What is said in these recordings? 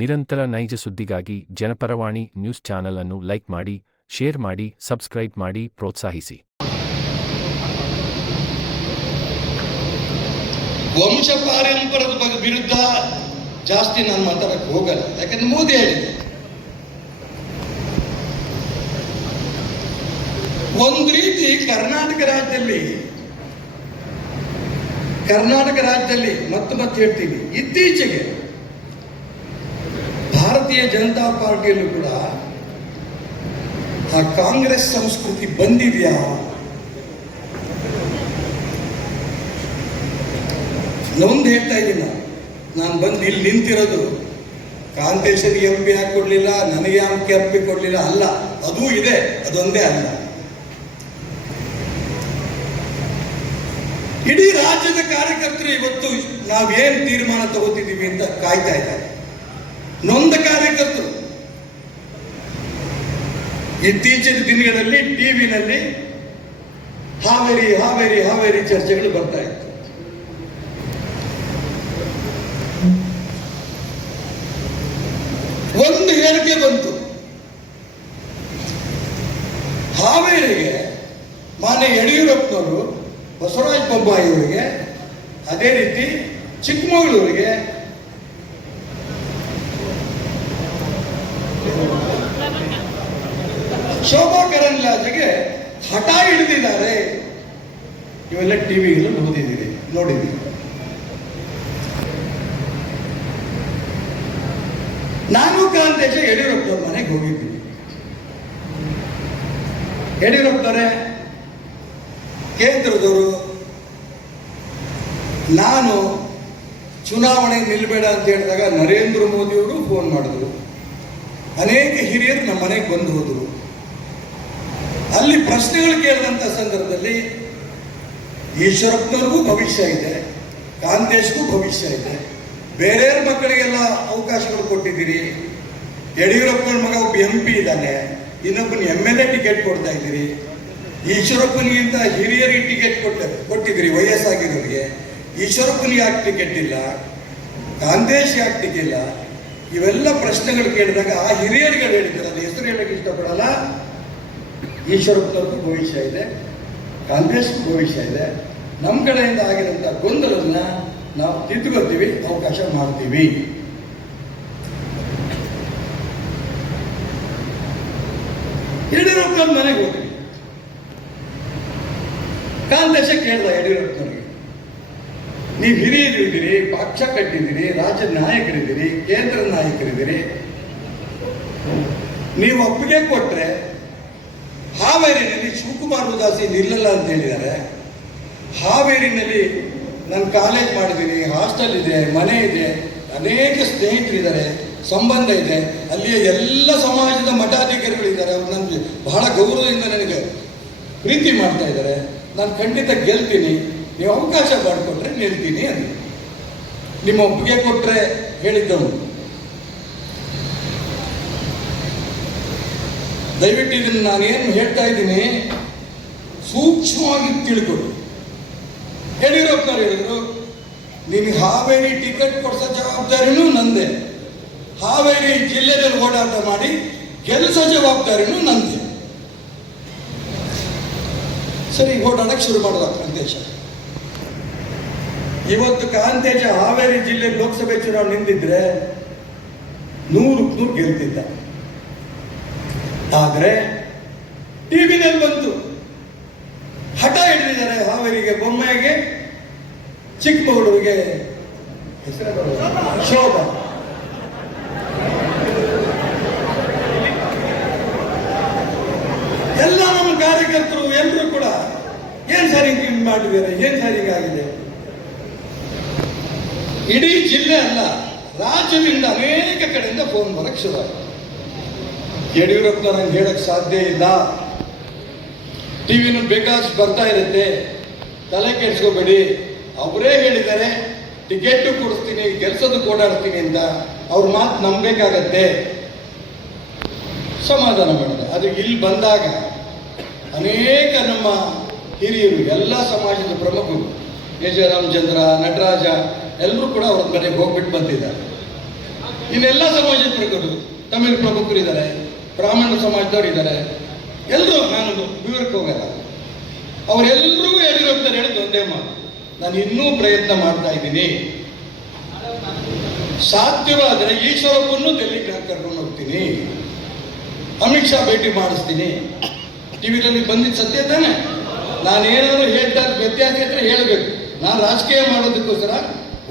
ನಿರಂತರ ನೈಜ ಸುದ್ದಿಗಾಗಿ ಜನಪರವಾಣಿ ನ್ಯೂಸ್ ಚಾನೆಲ್ ಅನ್ನು ಲೈಕ್ ಮಾಡಿ, ಶೇರ್ ಮಾಡಿ, ಸಬ್ಸ್ಕ್ರೈಬ್ ಮಾಡಿ ಪ್ರೋತ್ಸಾಹಿಸಿ. ವಂಶ ಪಾರಂಪರದ ಬಗ್ಗೆ ವಿರುದ್ಧ ಜಾಸ್ತಿ ನಾನು ಮಾತಾಡಕ್ಕೆ ಹೋಗಲ್ಲ. ಯಾಕಂದ್ರೆ ಮೋದಿ ಹೇಳಿದೆ ಒಂದು ರೀತಿ ಕರ್ನಾಟಕ ರಾಜ್ಯದಲ್ಲಿ ಕರ್ನಾಟಕ ರಾಜ್ಯದಲ್ಲಿ ಮತ್ತೆ ಮತ್ತೆ ಹೇಳ್ತೀವಿ ಇತ್ತೀಚೆಗೆ ಭಾರತೀಯ ಜನತಾ ಪಾರ್ಟಿಯಲ್ಲೂ ಕೂಡ ಆ ಕಾಂಗ್ರೆಸ್ ಸಂಸ್ಕೃತಿ ಬಂದಿದೆಯಾ? ನೊಂದು ಹೇಳ್ತಾ ಇದ್ದೀನಿ. ನಾನು ಬಂದು ಇಲ್ಲಿ ನಿಂತಿರೋದು. ಕಾಂತೇಶ್ವರಿ ಎಂ ಪಿ ಯಾಕೆ ಕೊಡಲಿಲ್ಲ ನನಗೆ ಯಾಕೆ ಎಂ ಪಿ ಕೊಡಲಿಲ್ಲ, ಅಲ್ಲ. ಅದೂ ಇದೆ. ಅದೊಂದೇ ಅಲ್ಲ. ಇಡೀ ರಾಜ್ಯದ ಕಾರ್ಯಕರ್ತರು ಇವತ್ತು ನಾವೇನು ತೀರ್ಮಾನ ತಗೋತಿದ್ದೀವಿ ಅಂತ ಕಾಯ್ತಾ ಇದ್ದಾರೆ. ನೊಂದ ಕಾರ್ಯಕರ್ತರು ಇತ್ತೀಚಿನ ದಿನಗಳಲ್ಲಿ ಟಿವಿನಲ್ಲಿ ಹಾವೇರಿ ಹಾವೇರಿ ಹಾವೇರಿ ಚರ್ಚೆಗಳು ಬರ್ತಾ ಇತ್ತು ಒಂದು ಹೇಳಿಕೆ ಬಂತು ಹಾವೇರಿಗೆ ಮಾನ್ಯ ಯಡಿಯೂರಪ್ಪನವರು ಬಸವರಾಜ ಬೊಮ್ಮಾಯಿಯವರಿಗೆ ಅದೇ ರೀತಿ ಚಿಕ್ಕಮಗಳೂರಿಗೆ ಶೋಭಾ ಕರಂದ್ಲಾಜೆಗೆ ಹಠ ಹಿಡಿದಿದ್ದಾರೆ ಇವೆಲ್ಲ ಟಿವಿಗಳು ಓದಿದ್ದೀರಿ ನೋಡಿದ್ದೀರಿ ನಾನು ಕಾಂತೇಶ ಮನೆಗೆ ಹೋಗಿದ್ದೀನಿ. ಯಡಿಯೂರಪ್ಪನವರೇ, ಕೇಂದ್ರದವರು, ನಾನು ಚುನಾವಣೆ ನಿಲ್ಲಬೇಡ ಅಂತ ಹೇಳಿದಾಗ ನರೇಂದ್ರ ಮೋದಿಯವರು ಫೋನ್ ಮಾಡಿದ್ರು. ಅನೇಕ ಹಿರಿಯರು ನಮ್ಮ ಮನೆಗೆ ಬಂದು ಹೋದರು. ಅಲ್ಲಿ ಪ್ರಶ್ನೆಗಳು ಕೇಳಿದಂಥ ಸಂದರ್ಭದಲ್ಲಿ ಈಶ್ವರಪ್ಪನವ್ರಿಗೂ ಭವಿಷ್ಯ ಇದೆ, ಕಾಂತೇಶ್ಗೂ ಭವಿಷ್ಯ ಇದೆ. ಬೇರೆಯವ್ರ ಮಕ್ಕಳಿಗೆಲ್ಲ ಅವಕಾಶಗಳು ಕೊಟ್ಟಿದ್ದೀರಿ. ಯಡಿಯೂರಪ್ಪನ ಮಗ ಒಬ್ಬ ಎಂ ಪಿ ಇದ್ದಾನೆ. ಇನ್ನೊಬ್ಬನ ಎಂ ಎಲ್ ಎ ಟಿಕೆಟ್ ಕೊಡ್ತಾ ಇದ್ದೀರಿ. ಈಶ್ವರಪ್ಪನಿಗಿಂತ ಹಿರಿಯರಿಗೆ ಟಿಕೆಟ್ ಕೊಟ್ಟ ಕೊಟ್ಟಿದ್ರಿ ವಯಸ್ಸಾಗಿರೋರಿಗೆ ಈಶ್ವರಪ್ಪನಿಗೆ ಯಾಕೆ ಟಿಕೆಟ್ ಇಲ್ಲ? ಗಾಂಧೇಶ್ ಯಾಕೆ ಟಿಕೆಟ್ ಇಲ್ಲ? ಇವೆಲ್ಲ ಪ್ರಶ್ನೆಗಳು ಕೇಳಿದಾಗ ಆ ಹಿರಿಯರಿಗೆ ಹೇಳಿದ್ದಾರೆ. ಹೆಸರು ಹೇಳಕ್ಕೆ ಇಷ್ಟಪಡಲ್ಲ. ಈಶ್ವರಪ್ಪನವ್ರಿಗೂ ಭವಿಷ್ಯ ಇದೆ. ಕಾಂಗ್ರೆಸ್ ಭವಿಷ್ಯ ಇದೆ. ನಮ್ಮ ಕಡೆಯಿಂದ ಆಗಿರೋಂಥ ಗೊಂದಲನ್ನ ನಾವು ತಿದ್ದುಕೊಳ್ತೀವಿ, ಅವಕಾಶ ಮಾಡ್ತೀವಿ. ಯಡಿಯೂರಪ್ಪನ ಮನೆಗೆ ಹೋಗ್ತೀವಿ ಕಾಂಗ್ರೆಸ್ ಕೇಳಿದ ಯಡಿಯೂರಪ್ಪನವ್ರಿಗೆ ನೀವು ಹಿರಿಯರಿದ್ದೀರಿ, ಪಕ್ಷ ಕಟ್ಟಿದ್ದೀರಿ, ರಾಜ್ಯ ನಾಯಕರಿದ್ದೀರಿ, ಕೇಂದ್ರ ನಾಯಕರಿದ್ದೀರಿ. ನೀವು ಒಪ್ಪಿಗೆ ಕೊಟ್ಟರೆ ಹಾವೇರಿನಲ್ಲಿ ಶಿವಕುಮಾರ್ ಉದಾಸಿ ನಿಲ್ಲಲ್ಲ ಅಂತ ಹೇಳಿದ್ದಾರೆ. ಹಾವೇರಿನಲ್ಲಿ ನಾನು ಕಾಲೇಜ್ ಮಾಡಿದ್ದೀನಿ, ಹಾಸ್ಟೆಲ್ ಇದೆ, ಮನೆ ಇದೆ, ಅನೇಕ ಸ್ನೇಹಿತರಿದ್ದಾರೆ. ಸಂಬಂಧ ಇದೆ. ಅಲ್ಲಿಯ ಎಲ್ಲ ಸಮಾಜದ ಮಠಾಧಿಕಾರಿಗಳಿದ್ದಾರೆ. ಅವ್ರು ನನಗೆ ಬಹಳ ಗೌರವದಿಂದ ನನಗೆ ಪ್ರೀತಿ ಮಾಡ್ತಾ ಇದ್ದಾರೆ. ನಾನು ಖಂಡಿತ ಗೆಲ್ತೀನಿ. ನೀವು ಅವಕಾಶ ಮಾಡಿಕೊಟ್ರೆ ಗೆಲ್ತೀನಿ ಅಂತ. ನಿಮ್ಮ ಒಪ್ಪಿಗೆ ಕೊಟ್ಟರೆ ಹೇಳಿದ್ದವನು. ದಯವಿಟ್ಟು ಇದನ್ನು ನಾನೇನು ಹೇಳ್ತಾ ಇದ್ದೀನಿ? ಸೂಕ್ಷ್ಮವಾಗಿ ತಿಳ್ಕೊಡು. ಯಡಿಯೂರಪ್ಪನವ್ರು ಹೇಳಿದ್ರು, ನಿನಗೆ ಹಾವೇರಿ ಟಿಕೆಟ್ ಕೊಡಿಸೋ ಜವಾಬ್ದಾರಿನೂ ನಂದೆ. ಹಾವೇರಿ ಜಿಲ್ಲೆಯಲ್ಲಿ ಓಡಾಟ ಮಾಡಿ ಕೆಲಸ ಜವಾಬ್ದಾರಿನೂ ನಂದೆ ಸರಿ ಓಡಾಡಕ್ಕೆ ಶುರು ಮಾಡೋದ ಕಾಂತೇಶ. ಇವತ್ತು ಕಾಂತೇಶ ಹಾವೇರಿ ಜಿಲ್ಲೆ ಲೋಕಸಭೆ ಚುನಾವಣೆ ನಿಂತಿದ್ರೆ ನೂರು ನೂರು ಗೆಲ್ತಿದ್ದ. ಆದರೆ ಟಿವಿನಲ್ಲಿ ಬಂತು. ಹಠ ಹಿಡಿದಿದ್ದಾರೆ ಹಾವೇರಿಗೆ ಬೊಮ್ಮೆಗೆ ಚಿಕ್ಕಮಗಳೂರಿಗೆ ಶೋಭಾ ಎಲ್ಲ ನಮ್ಮ ಕಾರ್ಯಕರ್ತರು ಎಲ್ಲರೂ ಕೂಡ ಏನ್ ಹಿಂಗೆ ಮಾಡಿದ್ದಾರೆ. ಏನ್ ಹೀಗಾಗಿದೆ ಇಡೀ ಜಿಲ್ಲೆ ಅಲ್ಲ, ರಾಜ್ಯದಿಂದ ಅನೇಕ ಕಡೆಯಿಂದ ಫೋನ್ ಬರಕ್ಕೆ ಶುರು ಯಡಿಯೂರಪ್ಪ ನಂಗೆ ಹೇಳಕ್ ಸಾಧ್ಯ ಇಲ್ಲ. ಟಿವಿನೂ ಬೇಕಾದಷ್ಟು ಬರ್ತಾ ಇರುತ್ತೆ. ತಲೆ ಕೆಡಿಸ್ಕೋಬೇಡಿ. ಅವರೇ ಹೇಳಿದ್ದಾರೆ, ಟಿಕೆಟ್ ಕೊಡಿಸ್ತೀನಿ ಕೆಲಸದಕ್ಕೆ ಓಡಾಡ್ತೀನಿ ಅಂತ. ಅವ್ರ ಮಾತು ನಂಬೇಕಾಗತ್ತೆ ಸಮಾಧಾನ ಮಾಡಿದೆ. ಅದು ಇಲ್ಲಿ ಬಂದಾಗ ಅನೇಕ ನಮ್ಮ ಹಿರಿಯರು, ಎಲ್ಲ ಸಮಾಜದ ಪ್ರಮುಖರು ಜೆ ರಾಮಚಂದ್ರ, ನಟರಾಜ, ಎಲ್ಲರೂ ಕೂಡ ಅವ್ರ ಮನೆಗೆ ಹೋಗ್ಬಿಟ್ಟು ಬಂದಿದ್ದಾರೆ. ಇನ್ನೆಲ್ಲ ಸಮಾಜದ ಪ್ರಮುಖರು, ತಮಿಳು ಪ್ರಮುಖರು ಇದ್ದಾರೆ, ಬ್ರಾಹ್ಮಣ ಸಮಾಜದವ್ರು ಇದ್ದಾರೆ. ಎಲ್ಲರೂ ನಾನು ವಿವರಕ್ಕೆ ಹೋಗಲ್ಲ ಅವರೆಲ್ಲರಿಗೂ ಯಡಿಯೂರಪ್ಪನವ್ರು ಹೇಳಿದ್ರು ಒಂದೇ ಮಾತು. ನಾನು ಇನ್ನೂ ಪ್ರಯತ್ನ ಮಾಡ್ತಾ ಇದ್ದೀನಿ. ಸಾಧ್ಯವಾದರೆ ಈಶ್ವರಪ್ಪನ್ನು ಡೆಲ್ಲಿ ಕರ್ಕೊಂಡು ಹೋಗ್ತೀನಿ. ಅಮಿತ್ ಶಾ ಭೇಟಿ ಮಾಡಿಸ್ತೀನಿ. ಟಿವಿಗಳಲ್ಲಿ ಬಂದಿದ್ದ ಸತ್ಯ ತಾನೆ? ನಾನೇನಾದ್ರು ಹೇಳ್ತಾ ಇದ್ದ ವ್ಯತ್ಯಾಸ ಇದ್ರೆ ಹೇಳಬೇಕು. ನಾನು ರಾಜಕೀಯ ಮಾಡೋದಕ್ಕೋಸ್ಕರ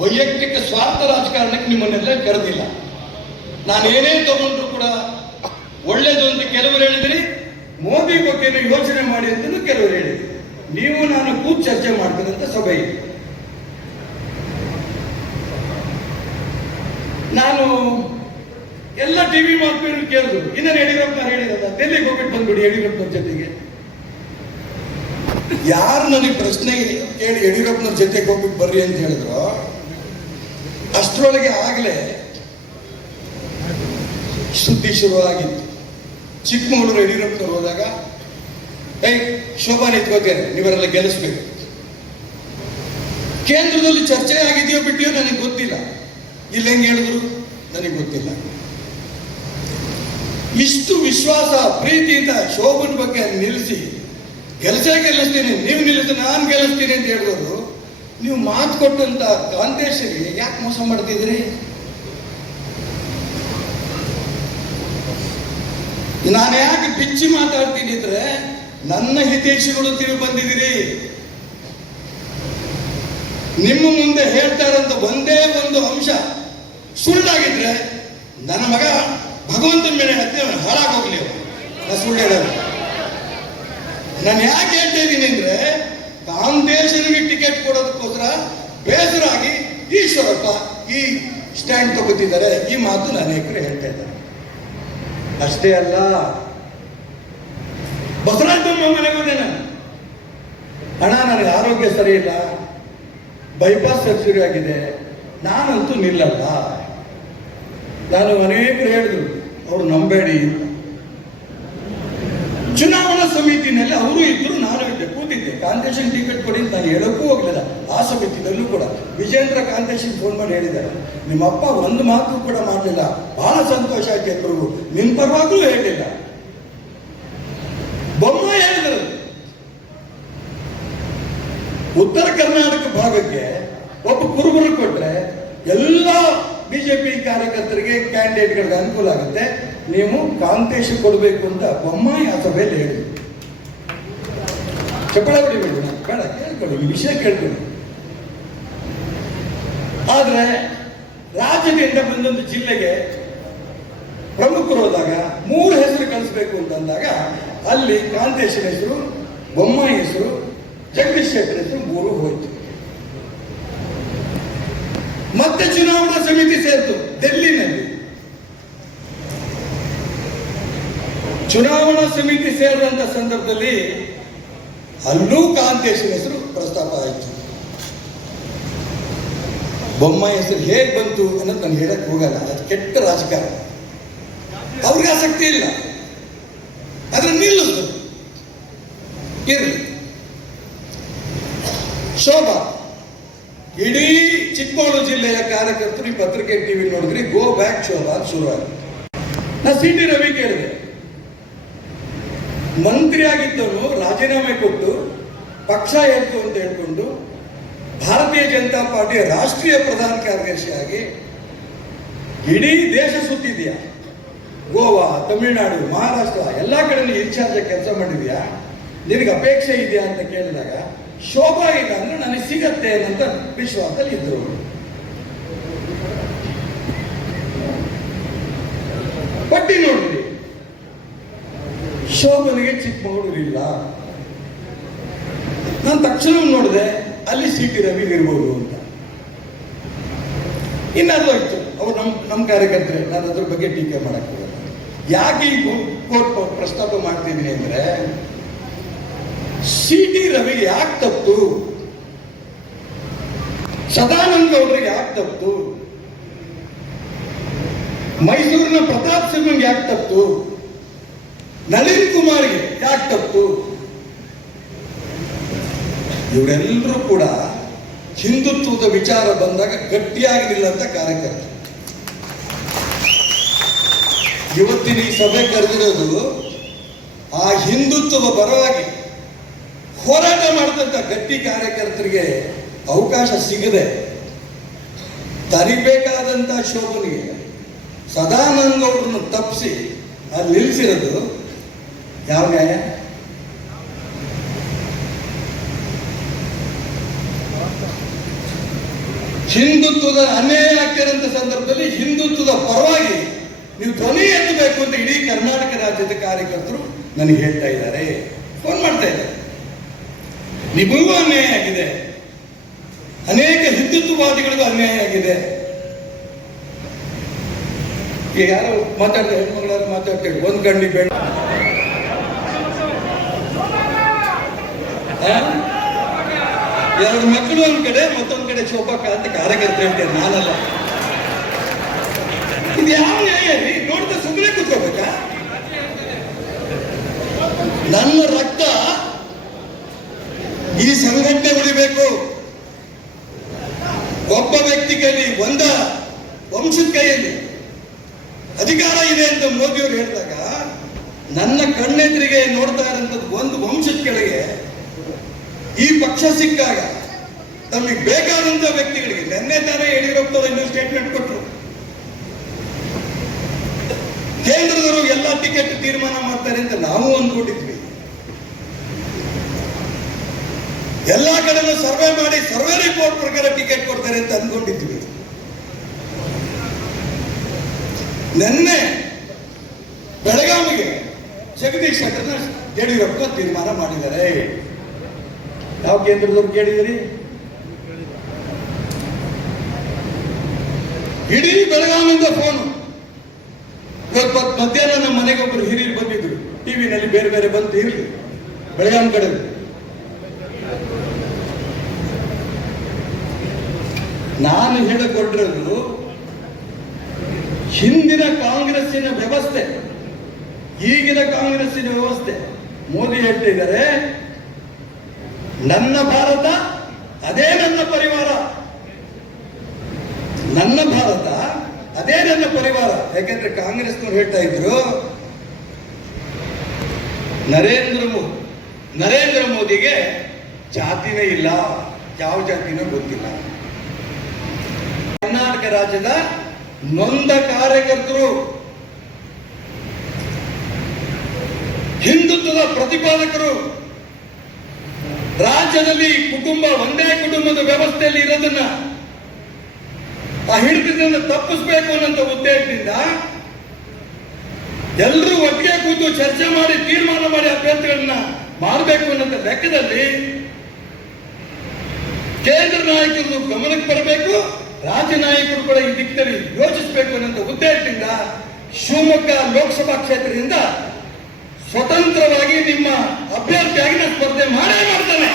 ವೈಯಕ್ತಿಕ ಸ್ವಾರ್ಥ ರಾಜಕಾರಣಕ್ಕೆ ನಿಮ್ಮನ್ನೆಲ್ಲ ಕರೆದಿಲ್ಲ. ನಾನು ಏನೇ ತಗೊಂಡ್ರು ಕೂಡ ಒಳ್ಳೇದು ಅಂತ ಕೆಲವರು ಹೇಳಿದ್ರಿ, ಮೋದಿ ಬಗ್ಗೆ ಯೋಚನೆ ಮಾಡಿ ಅಂತಲೂ ಕೆಲವರು ಹೇಳಿದ್ರಿ. ನೀವು ನಾನು ಕೂತ್ ಚರ್ಚೆ ಮಾಡ್ತೀರಂತ ಸಭೆ ಇದೆ. ನಾನು ಎಲ್ಲ ಟಿವಿ ಮಾತು ಕೇಳಿದ್ರು ಇನ್ನೇನು ಯಡಿಯೂರಪ್ಪನವ್ರು ಹೇಳಿರಲ್ಲ ಡೆಲ್ಲಿಗೆ ಹೋಗ್ಬಿಟ್ಟು ಬಂದ್ಬಿಡಿ ಯಡಿಯೂರಪ್ಪನ ಜೊತೆಗೆ. ಯಾರು ನನಗೆ ಪ್ರಶ್ನೆ ಕೇಳಿ ಯಡಿಯೂರಪ್ಪನವ್ರ ಜೊತೆಗೆ ಹೋಗ್ಬಿಟ್ಟು ಬರ್ರಿ ಅಂತ ಹೇಳಿದ್ರು, ಅಷ್ಟರೊಳಗೆ ಆಗಲೇ ಸುದ್ದಿ ಶುರುವಾಗಿತ್ತು. ಚಿಕ್ಕಮಗಳೂರು ಯಡಿಯೂರಪ್ಪನವ್ರು ಹೋದಾಗ, ಏಯ್ ಶೋಭಾ ನಿಂತ್ಕೋತೇನೆ ನೀವರೆಲ್ಲ ಗೆಲ್ಲಿಸ್ಬೇಕು. ಕೇಂದ್ರದಲ್ಲಿ ಚರ್ಚೆ ಆಗಿದೆಯೋ ಬಿಟ್ಟಿಯೋ ನನಗೆ ಗೊತ್ತಿಲ್ಲ. ಇಲ್ಲಿ ಹೆಂಗೆ ಹೇಳಿದ್ರು? ನನಗೆ ಗೊತ್ತಿಲ್ಲ. ಇಷ್ಟು ವಿಶ್ವಾಸ ಪ್ರೀತಿಯಿಂದ ಶೋಭನ ಬಗ್ಗೆ ನಿಲ್ಲಿಸಿ ಗೆಲ್ಸೇ ಗೆಲ್ಲಿಸ್ತೀನಿ, ನೀವು ನಿಲ್ಲಿಸಿ, ನಾನು ಗೆಲ್ಲಿಸ್ತೀನಿ ಅಂತ ಹೇಳಿದವರು ನೀವು ಮಾತು ಕೊಟ್ಟಂತ ಗಾಂಧೇಶರಿ ಯಾಕೆ ಮೋಸ ಮಾಡ್ತಿದ್ರಿ? ನಾನು ಯಾಕೆ ಬಿಚ್ಚಿ ಮಾತಾಡ್ತೀನಿ ಅಂದ್ರೆ, ನನ್ನ ಹಿತೈಷಿಗಳು ತಿರುಗಿ ಬಂದಿದ್ದೀರಿ. ನಿಮ್ಮ ಮುಂದೆ ಹೇಳ್ತಾ ಇರೋಂಥ ಒಂದೇ ಒಂದು ಅಂಶ ಸುಳ್ಳಾಗಿದ್ರೆ ನನ್ನ ಮಗ ಭಗವಂತನ ಮೇಲೆ ಹತ್ತಿ ಅವನು ಹಾಳಾಗೋಗ್ಲಿ ಅವನು. ಸುಳ್ಳು ಹೇಳೋದು. ನಾನು ಯಾಕೆ ಹೇಳ್ತಾ ಇದ್ದೀನಿ ಅಂದ್ರೆ ಕಾಂತೇಶನಿಗೆ ಟಿಕೆಟ್ ಕೊಡೋದಕ್ಕೋಸ್ಕರ ಬೇಸರಾಗಿ ಈಶ್ವರಪ್ಪ ಈ ಸ್ಟ್ಯಾಂಡ್ ತಗೋತಿದ್ದಾರೆ. ಈ ಮಾತು ಅನೇಕರು ಹೇಳ್ತಾ ಇದ್ದಾರೆ. ಅಷ್ಟೇ ಅಲ್ಲ, ಬಸವರಾಜ ಮನೆಗೆ ಹೋದೆ ನಾನು. ಹಣ ನನಗೆ ಆರೋಗ್ಯ ಸರಿ ಇಲ್ಲ. ಬೈಪಾಸ್ ಸರ್ಜರಿ ಆಗಿದೆ. ನಾನಂತೂ ನಿಲ್ಲಲ್ಲ. ನಾನು ಅನೇಕರು ಹೇಳಿದ್ರು, ಅವ್ರು ನಂಬೇಡಿ. ಚುನಾವಣಾ ಸಮಿತಿನಲ್ಲಿ ಅವರು ಇದ್ದರು ನಾನು ಇದ್ದೆ ಕೂತಿದ್ದೆ. ಕಾಂತೇಶನ್ ಟಿಕೆಟ್ ಕೊಡಿ ಅಂತ ನಾನು ಹೇಳೋಕ್ಕೂ ಹೋಗ್ಲಿಲ್ಲ. ಆ ಸಮಿತಿನಲ್ಲೂ ಕೂಡ. ವಿಜೇಂದ್ರ ಕಾಂತೇಶನ್ ಫೋನ್ ಮಾಡಿ ಹೇಳಿದ್ದಾರೆ. ನಿಮ್ಮಪ್ಪ ಒಂದು ಮಾತು ಕೂಡ ಮಾಡಲಿಲ್ಲ. ಬಹಳ ಸಂತೋಷ ಆಯ್ತು ಎಲ್ರಿಗೂ. ನಿಮ್ಮ ಪರವಾಗ್ಲೂ ಹೇಳಿಲ್ಲ. ಬೊಮ್ಮ ಹೇಳಿದರು. ಉತ್ತರ ಕರ್ನಾಟಕ ಭಾಗಕ್ಕೆ ಒಬ್ಬ ಕುರುಬರು ಕೊಟ್ರೆ ಎಲ್ಲ ಬಿಜೆಪಿ ಕಾರ್ಯಕರ್ತರಿಗೆ ಕ್ಯಾಂಡಿಡೇಟ್ಗಳಿಗೆ ಅನುಕೂಲ ಆಗುತ್ತೆ. ನೀವು ಕಾಂತೇಶ ಕೊಡಬೇಕು ಅಂತ ಬೊಮ್ಮಾಯಿ ಆ ಸಭೆಯಲ್ಲಿ ಹೇಳಿ ಚಪ್ಪಳ ಹೊಡಿಬೇಡಿ ಬೇಡ, ಕೇಳ್ಕೊಳ್ಳಿ, ಈ ವಿಷಯ ಕೇಳ್ಕೊಳ್ಳಿ. ಆದ್ರೆ ರಾಜ್ಯದಿಂದ ಬಂದೊಂದು ಜಿಲ್ಲೆಗೆ ಪ್ರಮುಖರು ಹೋದಾಗ ಮೂರು ಹೆಸರು ಕಳಿಸ್ಬೇಕು ಅಂತಂದಾಗ ಅಲ್ಲಿ ಕಾಂತೇಶನ ಹೆಸರು, ಬೊಮ್ಮಾಯಿ ಹೆಸರು, ಜಗದೀಶ್ ಶೆಟ್ಟರ್ ಹೆಸರು ಮೂರು ಹೋಯ್ತು. ಮತ್ತೆ ಚುನಾವಣಾ ಸಮಿತಿ ಸೇರ್ತು ಡೆಲ್ಲಿನಲ್ಲಿ ಚುನಾವಣಾ ಸಮಿತಿ ಸೇರಿದಂತ ಸಂದರ್ಭದಲ್ಲಿ ಅಲ್ಲೂ ಕಾಂತೇಶನ ಹೆಸರು ಪ್ರಸ್ತಾಪ ಆಯಿತು. ಬೊಮ್ಮ ಹೆಸರು ಹೇಗೆ ಬಂತು ಅನ್ನೋದು ನಾನು ಹೇಳಕ್ ಹೋಗಲ್ಲ, ಅದು ಕೆಟ್ಟ ರಾಜಕಾರಣ. ಅವ್ರಿಗೆ ಆಸಕ್ತಿ ಇಲ್ಲ. ಆದ್ರೆ ನಿಲ್ಲೋದು. ಇರಲಿ. ಶೋಭಾ. ಇಡೀ ಚಿಕ್ಕಮಗಳೂರು ಜಿಲ್ಲೆಯ ಕಾರ್ಯಕರ್ತರು ಈ ಪತ್ರಿಕೆ ಟಿವಿ ನೋಡಿದ್ರಿ ಗೋ ಬ್ಯಾಕ್ ಶೋಭಾ ಶುರುವಾಗಿದೆ ನಾ ಸಿ ಟಿ ರವಿ ಕೇಳಿದೆ. ಮಂತ್ರಿ ಆಗಿದ್ದವನು ರಾಜೀನಾಮೆ ಕೊಟ್ಟು ಪಕ್ಷ ಹೇಳ್ತು ಅಂತ ಹೇಳ್ಕೊಂಡು ಭಾರತೀಯ ಜನತಾ ಪಾರ್ಟಿಯ ರಾಷ್ಟ್ರೀಯ ಪ್ರಧಾನ ಕಾರ್ಯದರ್ಶಿಯಾಗಿ ಇಡೀ ದೇಶ ಸುತ್ತಿದೆಯಾ? ಗೋವಾ, ತಮಿಳುನಾಡು, ಮಹಾರಾಷ್ಟ್ರ, ಎಲ್ಲ ಕಡೆಯಲ್ಲಿ ಇನ್ಚಾರ್ಜ್ ಕೆಲಸ ಮಾಡಿದ್ಯಾ? ನಿನಗೆ ಅಪೇಕ್ಷೆ ಇದೆಯಾ ಅಂತ ಕೇಳಿದಾಗ ಶೋಭಾ ಇಲ್ಲ ಅಂದ್ರೆ ನನಗೆ ಸಿಗತ್ತೆ ಅಂತ ವಿಶ್ವಾಸದಲ್ಲಿ ಇದ್ರು. ಬಟ್ಟಿ ನೋಡಿದ್ರಿ ಶೋಭನಿಗೆ ಚಿಕ್ಕಮಗಳೂರು ನಾನು ತಕ್ಷಣ ನೋಡಿದೆ, ಅಲ್ಲಿ ಸಿಟಿ ರವಿ ಇರ್ಬೋದು ಅಂತ. ಇನ್ನಾದ್ರೂ ಆಯ್ತು, ಅವ್ರು ನಮ್ಮ ನಮ್ಮ ಕಾರ್ಯಕರ್ತರೆ ನಾನು ಅದ್ರ ಬಗ್ಗೆ ಟೀಕೆ ಮಾಡಕ್ ಹೋಗಲ್ಲ. ಯಾಕೆ ಈ ಕೋರ್ಟ್ ಪ್ರಸ್ತಾಪ ಮಾಡ್ತಿದ್ದೀನಿ ಅಂದ್ರೆ ಸಿ ಟಿ ರವಿಗೆ ಯಾಕೆ ತಪ್ಪು? ಸದಾನಂದ ಗೌಡ್ರಿಗೆ ಯಾಕೆ ತಪ್ಪು? ಮೈಸೂರಿನ ಪ್ರತಾಪ್ ಸಿಂಹಂಗೆ ಯಾಕೆ ತಪ್ಪು? ನಳಿನ್ ಕುಮಾರ್ಗೆ ಯಾಕೆ ತಪ್ಪು? ಇವರೆಲ್ಲರೂ ಕೂಡ ಹಿಂದುತ್ವದ ವಿಚಾರ ಬಂದಾಗ ಗಟ್ಟಿಯಾಗಲಿಲ್ಲ ಅಂತ ಕಾರ್ಯಕರ್ತರು. ಇವತ್ತಿನ ಈ ಸಭೆ ಕರೆದಿರೋದು ಆ ಹಿಂದುತ್ವದ ಪರವಾಗಿ ಹೋರಾಟ ಮಾಡಿದಂಥ ಗಟ್ಟಿ ಕಾರ್ಯಕರ್ತರಿಗೆ ಅವಕಾಶ ಸಿಗದೆ ತರಿಬೇಕಾದಂಥ ಶೋಭನಿಗೆ ಸದಾನಂದ ಗೌಡ್ರನ್ನು ತಪ್ಪಿಸಿ ಅಲ್ಲಿ ನಿಲ್ಲಿಸಿರೋದು ಯಾವ ನ್ಯಾಯ? ಹಿಂದುತ್ವದ ಅನ್ಯಾಯ ಆಗ್ತಿರಂತ ಸಂದರ್ಭದಲ್ಲಿ ಹಿಂದುತ್ವದ ಪರವಾಗಿ ನೀವು ಧ್ವನಿ ಎತ್ತಬೇಕು ಅಂತ ಇಡೀ ಕರ್ನಾಟಕ ರಾಜ್ಯದ ಕಾರ್ಯಕರ್ತರು ನನಗೆ ಹೇಳ್ತಾ ಇದ್ದಾರೆ. ಫೋನ್ ಮಾಡ್ತಾ ಇದ್ದಾರೆ. ನಿಮಗೂ ಅನ್ಯಾಯ ಆಗಿದೆ. ಅನೇಕ ಹಿಂದುತ್ವವಾದಿಗಳಿಗೂ ಅನ್ಯಾಯ ಆಗಿದೆ. ಈಗ ಯಾರೋ ಮಾತಾಡ್ತಾರೆ ಹೆಣ್ಮಗಳಾರು ಮಾತಾಡ್ತಾರೆ ಒಂದ್ ಕಣ್ಣಿ ಬೇಡ? ಎರಡು ಮಕ್ಕಳು ಒಂದ್ ಕಡೆ, ಮತ್ತೊಂದ್ ಕಡೆ ಶೋಭಾ ಅಂತ ಕಾರ್ಯಕರ್ತರು ಹೇಳ್ತಾರೆ ನಾನಲ್ಲ. ಇದು ಯಾವ ನ್ಯಾಯ ರೀ? ನೋಡ್ತಾ ಸುಮ್ಮನೆ ಕೂತ್ಕೋಬೇಕಾ? ನನ್ನ ರಕ್ತ ಈ ಸಂಘಟನೆ ಉಳಿಬೇಕು. ಒಬ್ಬ ವ್ಯಕ್ತಿ ಕೈಯಲ್ಲಿ ಒಂದ ವಂಶದ ಕೈಯಲ್ಲಿ ಅಧಿಕಾರ ಇದೆ ಅಂತ ಮೋದಿಯವರು ಹೇಳಿದಾಗ, ನನ್ನ ಕಣ್ಣೆದುರಿಗೆ ನೋಡ್ತಾ ಇರೋಂಥದ್ದು ಒಂದು ವಂಶದ ಕೆಳಗೆ ಈ ಪಕ್ಷ ಸಿಕ್ಕಾಗ ತಮಗೆ ಬೇಕಾದಂತ ವ್ಯಕ್ತಿಗಳಿಗೆ, ನಿನ್ನೆ ತಾನೇ ಯಡಿಯೂರಪ್ಪ ಇನ್ನೂ ಸ್ಟೇಟ್ಮೆಂಟ್ ಕೊಟ್ಟರು ಕೇಂದ್ರದವರು ಎಲ್ಲ ಟಿಕೆಟ್ ತೀರ್ಮಾನ ಮಾಡ್ತಾರೆ ಅಂತ ನಾವು ಅಂದ್ಕೊಂಡಿದ್ವಿ. ಎಲ್ಲಾ ಕಡೆನೂ ಸರ್ವೆ ಮಾಡಿ ಸರ್ವೆ ರಿಪೋರ್ಟ್ ಪ್ರಕಾರ ಟಿಕೆಟ್ ಕೊಡ್ತಾರೆ ಅಂತ ಅಂದ್ಕೊಂಡಿದ್ವಿ ನಿನ್ನೆ ಬೆಳಗಾವಿಗೆ ಜಗದೀಶ್ ಶೆಟ್ಟರ್ನ ಯಡಿಯೂರಪ್ಪ ತೀರ್ಮಾನ ಮಾಡಿದ್ದಾರೆ. ಯಾವ ಕೇಂದ್ರದವ್ರು ಕೇಳಿದಿರಿ ಇಡೀ ಬೆಳಗಾವಿಯಿಂದ ಫೋನು ಮಧ್ಯಾಹ್ನ ನಮ್ಮ ಮನೆಗೆ ಒಬ್ಬರು ಹಿರಿಯರು ಬಂದಿದ್ರು. ಟಿವಿನಲ್ಲಿ ಬೇರೆ ಬೇರೆ ಬಂತು, ಇರಲಿ. ಬೆಳಗಾವಿ ಕಡೆ ನಾನು ಹೇಳಿಕೊಂಡಿರೋದು ಹಿಂದಿನ ಕಾಂಗ್ರೆಸ್ಸಿನ ವ್ಯವಸ್ಥೆ, ಈಗಿನ ಕಾಂಗ್ರೆಸ್ಸಿನ ವ್ಯವಸ್ಥೆ. ಮೋದಿ ಹೇಳ್ತಿದ್ದಾರೆ, ನನ್ನ ಭಾರತ, ಅದೇ ನನ್ನ ಪರಿವಾರ. ನನ್ನ ಭಾರತ, ಅದೇ ನನ್ನ ಪರಿವಾರ. ಯಾಕೆಂದ್ರೆ ಕಾಂಗ್ರೆಸ್ನವ್ರು ಹೇಳ್ತಾ ಇದ್ರು, ನರೇಂದ್ರ ಮೋದಿ ನರೇಂದ್ರ ಮೋದಿಗೆ ಜಾತಿನೇ ಇಲ್ಲ. ಯಾವ ಜಾತಿನೂ ಗೊತ್ತಿಲ್ಲ. ಕರ್ನಾಟಕ ರಾಜ್ಯದ ನೊಂದ ಕಾರ್ಯಕರ್ತರು. ಹಿಂದುತ್ವದ ಪ್ರತಿಪಾದಕರು. ರಾಜ್ಯದಲ್ಲಿ ಕುಟುಂಬ, ಒಂದೇ ಕುಟುಂಬದ ವ್ಯವಸ್ಥೆಯಲ್ಲಿ ಇರೋದನ್ನ ಆ ಹಿಡಿತದಿಂದ ತಪ್ಪಿಸ್ಬೇಕು ಅನ್ನೋ ಉದ್ದೇಶದಿಂದ ಎಲ್ಲರೂ ಒಟ್ಟಿಗೆ ಕೂತು ಚರ್ಚೆ ಮಾಡಿ, ತೀರ್ಮಾನ ಮಾಡಿ ಅಭ್ಯರ್ಥಿಗಳನ್ನ ಮಾಡಬೇಕು ಅನ್ನೋ ಲೆಕ್ಕದಲ್ಲಿ ಕೇಂದ್ರ ನಾಯಕರು ಗಮನಕ್ಕೆ ಬರಬೇಕು. ರಾಜ್ಯ ಈ ದಿಕ್ಕಿನಲ್ಲಿ ಯೋಚಿಸಬೇಕು ಅನ್ನೋ ಉದ್ದೇಶದಿಂದ ಶಿವಮೊಗ್ಗ ಲೋಕಸಭಾ ಕ್ಷೇತ್ರದಿಂದ ಸ್ವತಂತ್ರವಾಗಿ ನಿಮ್ಮ ಅಭ್ಯರ್ಥಿಯಾಗಿ ನಾನು ಸ್ಪರ್ಧೆ ಮಾಡೇ ಮಾಡ್ತೇನೆ.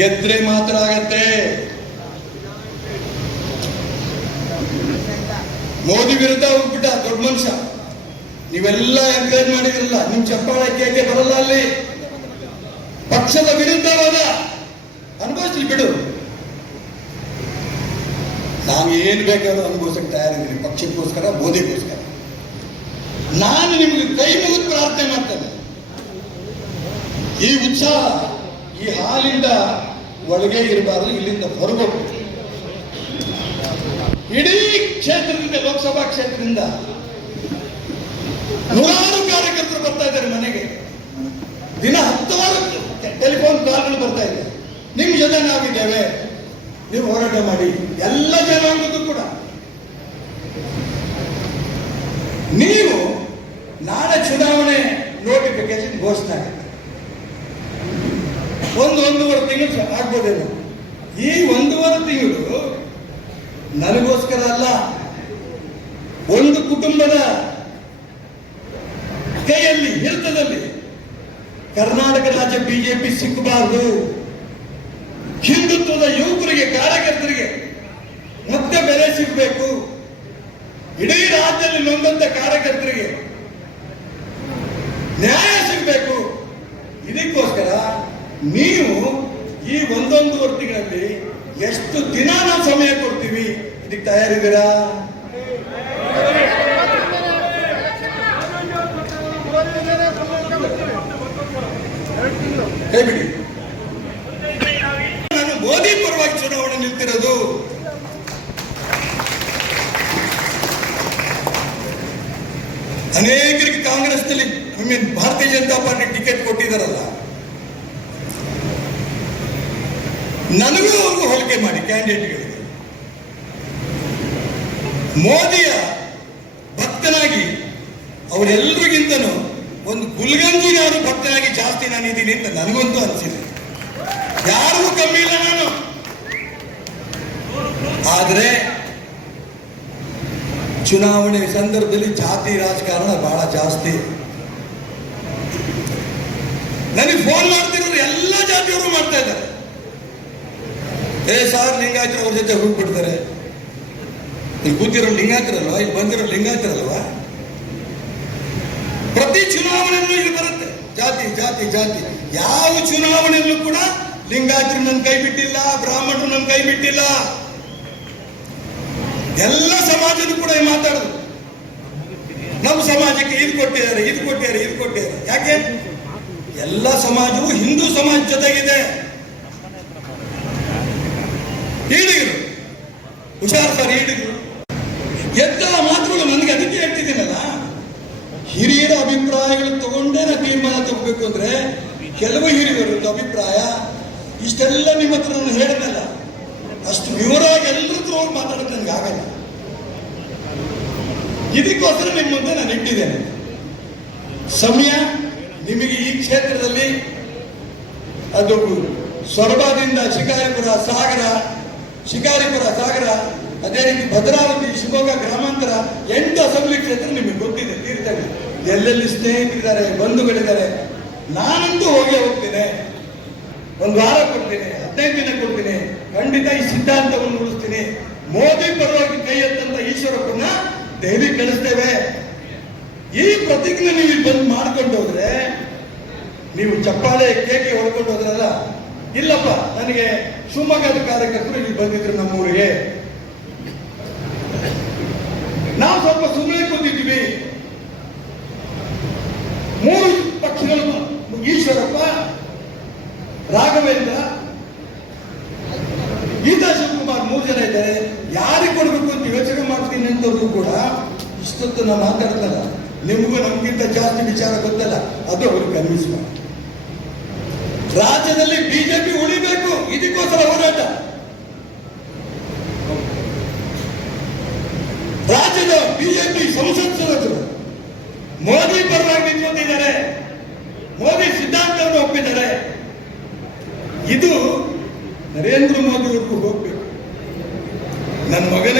ಗೆದ್ರೆ ಮಾತ್ರ ಆಗತ್ತೆ. ಮೋದಿ ವಿರುದ್ಧ ಹೋಗ್ಬಿಟ್ಟ ದೊಡ್ಡ ಮನುಷ್ಯ. ನೀವೆಲ್ಲ ಎಂಕರೇಜ್ ಮಾಡಿದ್ರಲ್ಲ, ನಿಮ್ ಚಪ್ಪಾಳ ಕೇಕೆ ಬರಲ್ಲ ಅಲ್ಲಿ. ಪಕ್ಷದ ವಿರುದ್ಧವಾದ ಅನುಭವಿಸ್ಲಿ ಬಿಡು. ನಾವು ಏನು ಬೇಕಾದ್ರೂ ಅನುಭವಿಸಕ್ಕೆ ತಯಾರಿದ್ದೀನಿ ಪಕ್ಷಕ್ಕೋಸ್ಕರ, ಮೋದಿಗೋಸ್ಕರ. ನಾನು ನಿಮಗೆ ಕೈ ಮುಗಿದು ಪ್ರಾರ್ಥನೆ ಮಾಡ್ತೇನೆ. ಈ ಉತ್ಸಾಹ, ಈ ಹಾಲಿಂದ ಒಳಗೆ ಇರಬಾರ್ದು, ಇಲ್ಲಿಂದ ಹೊರಗೋಗ್ಬೇಕು ಇಡೀ ಕ್ಷೇತ್ರದಿಂದ, ಲೋಕಸಭಾ ಕ್ಷೇತ್ರದಿಂದ ನೂರಾರು ಕಾರ್ಯಕರ್ತರು ಬರ್ತಾ ಇದ್ದಾರೆ ಮನೆಗೆ. ದಿನ ಹತ್ತಾರು ಟೆಲಿಫೋನ್ ಕಾಲ್ಗಳು ಬರ್ತಾ ಇದೆ. ನಿಮ್ ಜೊತೆ ನಾವಿದ್ದೇವೆ. ನೀವು ಹೋರಾಟ ಮಾಡಿ. ಎಲ್ಲ ಜನಾಂಗಕ್ಕೂ ಕೂಡ. ನೀವು ನಾಳೆ ಚುನಾವಣೆ ನೋಟಿಫಿಕೇಶನ್ ಘೋಷಣೆ. ಒಂದು ಒಂದೂವರೆ ತಿಂಗಳು ಆಗ್ಬೋದೇನು. ಈ ಒಂದೂವರೆ ತಿಂಗಳು ನನಗೋಸ್ಕರ ಅಲ್ಲ, ಒಂದು ಕುಟುಂಬದ ಕೈಯಲ್ಲಿ ಹಿಡಿತದಲ್ಲಿ ಕರ್ನಾಟಕ ರಾಜ್ಯ ಬಿಜೆಪಿ ಸಿಕ್ಕಬಾರದು. ಹಿಂದುತ್ವದ ಯುವಕರಿಗೆ, ಕಾರ್ಯಕರ್ತರಿಗೆ ಮತ್ತೆ ಬೆಲೆ ಸಿಗಬೇಕು. ಇಡೀ ರಾಜ್ಯದಲ್ಲಿ ನೊಂದಂತ ಕಾರ್ಯಕರ್ತರಿಗೆ ನ್ಯಾಯ ಸಿಗಬೇಕು. ಇದಕ್ಕೋಸ್ಕರ ನೀವು ಈ ಒಂದೊಂದು ಹೊತ್ತಿಗಳಲ್ಲಿ ಎಷ್ಟು ದಿನ ನಾವು ಸಮಯ ಕೊಡ್ತೀವಿ? ಇದಕ್ಕೆ ತಯಾರಿದ್ದೀರಾ? ಕೈ ಬಿಡಿ ನಾನು ಮೋದಿ ಪರವಾಗಿ ಚುನಾವಣೆ ನಿಲ್ತಿರೋದು. ಅನೇಕರಿಗೆ ಕಾಂಗ್ರೆಸ್ನಲ್ಲಿ ಐ ಮೀನ್ ಭಾರತೀಯ ಜನತಾ ಪಾರ್ಟಿ ಟಿಕೆಟ್ ಕೊಟ್ಟಿದ್ದಾರಲ್ಲ. ನನಗೂ ಅವ್ರಿಗೂ ಹೋಲಿಕೆ ಮಾಡಿ ಕ್ಯಾಂಡಿಡೇಟ್ಗಳು ಮೋದಿಯ ಭಕ್ತನಾಗಿ ಅವರೆಲ್ಲರಿಗಿಂತನೂ ಒಂದು ಗುಲ್ಗಂಜಿಗಾರು ಭಕ್ತನಾಗಿ ಜಾಸ್ತಿ ನಾನಿದ್ದೀನಿ ಅಂತ ನನಗಂತೂ ಅನಿಸಿದೆ ಯಾರಿಗೂ ಕಮ್ಮಿ ಇಲ್ಲ ನಾನು. ಆದರೆ ಚುನಾವಣೆ ಸಂದರ್ಭದಲ್ಲಿ ಜಾತಿ ರಾಜಕಾರಣ ಬಹಳ ಜಾಸ್ತಿ. ನನಗೆ ಫೋನ್ ಮಾಡ್ತಿರೋರು ಎಲ್ಲ ಜಾತಿಯವರು ಮಾಡ್ತಾ ಇದ್ದಾರೆ. ಏ ಸಾರ್, ಲಿಂಗಾಯತರು ಅವ್ರ ಜೊತೆ ಹೋಗ್ಬಿಡ್ತಾರೆ. ಇಲ್ಲಿ ಕೂತಿರೋ ಲಿಂಗಾಯತರಲ್ವಾ? ಇಲ್ಲಿ ಬಂದಿರೋ ಲಿಂಗಾಯತರಲ್ವಾ? ಪ್ರತಿ ಚುನಾವಣೆಯಲ್ಲೂ ಇಲ್ಲಿ ಬರುತ್ತೆ. ಜಾತಿ ಜಾತಿ ಜಾತಿ. ಯಾವ ಚುನಾವಣೆಯಲ್ಲೂ ಕೂಡ ಲಿಂಗಾಯತರು ನನ್ನ ಕೈ ಬಿಟ್ಟಿಲ್ಲ, ಬ್ರಾಹ್ಮಣರು ನನ್ನ ಕೈ ಬಿಟ್ಟಿಲ್ಲ. ಎಲ್ಲ ಸಮಾಜದ ಕೂಡ ಮಾತಾಡೋದು. ನಮ್ಮ ಸಮಾಜಕ್ಕೆ ಇದು ಕೊಟ್ಟಿದ್ದಾರೆ ಇದು ಕೊಟ್ಟಿದ್ದಾರೆ ಇದು ಕೊಟ್ಟಿದ್ದಾರೆ. ಯಾಕೆ? ಎಲ್ಲ ಸಮಾಜವು ಹಿಂದೂ ಸಮಾಜ ಜೊತೆಗಿದೆ. ಈಡಿಗರು ಹುಷಾರ್ ಸರ್ ಈಡಿಗರು ಎದ್ದ ಮಾತುಗಳು ನನಗೆ ಅದಕ್ಕೆ ಹೇಳ್ತಿದ್ದೀನಲ್ಲ? ಹಿರಿಯರ ಅಭಿಪ್ರಾಯಗಳು ತಗೊಂಡೇ ನಾನು ತೀರ್ಮಾನ ತಗೋಬೇಕು ಅಂದ್ರೆ ಕೆಲವು ಹಿರಿಯರದ್ದು ಅಭಿಪ್ರಾಯ ಇಷ್ಟೆಲ್ಲ ನಿಮ್ಮ ಹತ್ರ ನಾನು ಹೇಳಿದ್ನಲ್ಲ ಅಷ್ಟು ವಿವರವಾಗಿ ಎಲ್ಲರ ಹತ್ರ ಹೋಗಿ ಮಾತಾಡೋದು ನನಗೆ ಆಗಲ್ಲ. ಇದಕ್ಕೋಸ್ಕರ ನಿಮ್ಮ ಮುಂದೆ ನಾನು ಇಟ್ಟಿದ್ದೇನೆ. ಸಮಯ ನಿಮಗೆ ಈ ಕ್ಷೇತ್ರದಲ್ಲಿ ಅದು ಸೊರಬದಿಂದ ಶಿಕಾರಿಪುರ ಸಾಗರ ಶಿಕಾರಿಪುರ ಸಾಗರ, ಅದೇ ರೀತಿ ಭದ್ರಾವತಿ, ಶಿವಮೊಗ್ಗ ಗ್ರಾಮಾಂತರ ಎಂಟು ಅಸೆಂಬ್ಲಿ ಕ್ಷೇತ್ರ ನಿಮಗೆ ಗೊತ್ತಿದೆ ತೀರ್ಥಹಳ್ಳಿ ಎಲ್ಲೆಲ್ಲಿ ಸ್ನೇಹಿತರಿದ್ದಾರೆ, ಬಂಧುಗಳಿದ್ದಾರೆ, ನಾನಂತೂ ಹೋಗಿ ಹೋಗ್ತೇನೆ. ಒಂದು ವಾರ ಕೊಡ್ತೀನಿ, ಹದಿನೈದು ದಿನ ಕೊಡ್ತೀನಿ. ಖಂಡಿತ ಈ ಸಿದ್ಧಾಂತವನ್ನು ಉಳಿಸ್ತೀನಿ. ಮೋದಿ ಪರವಾಗಿ ಕೈ ಎತ್ತಂತ ಈಶ್ವರಪ್ಪನ ದೆಹಲಿ ಕಳಿಸ್ತೇವೆ. ಈ ಪ್ರತಿಜ್ಞೆ ನೀವು ಬಂದು ಮಾಡ್ಕೊಂಡು ಹೋದ್ರೆ, ನೀವು ಚಪ್ಪಾಳೆ ಕೇಕೆ ಹೊಡ್ಕೊಂಡು ಹೋದ್ರಲ್ಲ ಇಲ್ಲಪ್ಪ, ನನಗೆ ಶಿವಮೊಗ್ಗದ ಕಾರ್ಯಕರ್ತರು ಇಲ್ಲಿ ಬಂದಿದ್ರು ನಮ್ಮೂರಿಗೆ. ನಾವು ಸ್ವಲ್ಪ ಸುಮ್ಮನೆ ಕೂತಿದ್ದೀವಿ. ಮೂರು ಪಕ್ಷಗಳು ಈಶ್ವರಪ್ಪ, ರಾಘವೇಂದ್ರ, ಗೀತಾ ಶಿವಕುಮಾರ್ ಮೂರು ಜನ ಇದ್ದಾರೆ. ಯಾರಿಗೆ ಕೊಡಬೇಕು ಅಂತ ಯೋಚನೆ ಮಾಡ್ತೀನಿ ಅಂತವ್ರು ಕೂಡ ಇಷ್ಟೊತ್ತು ನಾವು ಮಾತಾಡ್ತಲ್ಲ. ನಿಮಗೂ ನಮಗಿಂತ ಜಾಸ್ತಿ ವಿಚಾರ ಗೊತ್ತಲ್ಲ. ಅದು ಅವ್ರಿಗೆ ಕನ್ವಿನ್ಸ್ ಮಾಡಿ. ರಾಜ್ಯದಲ್ಲಿ ಬಿಜೆಪಿ ಉಳಿಬೇಕು, ಇದಕ್ಕೋಸ್ಕರ ಹೋರಾಟ. ರಾಜ್ಯದ ಬಿಜೆಪಿ ಸಂಸತ್ ಸದಸ್ಯರು ಮೋದಿ ಪರವಾಗಿ ನಿಂತ್ಕೊಂಡಿದ್ದಾರೆ. ಮೋದಿ ಸಿದ್ಧಾಂತವನ್ನು ಒಪ್ಪಿದ್ದಾರೆ. ಇದು ನರೇಂದ್ರ ಮೋದಿ ಅವ್ರಿಗೂ ಹೋಗ್ಬೇಕು. ನನ್ನ ಮಗನ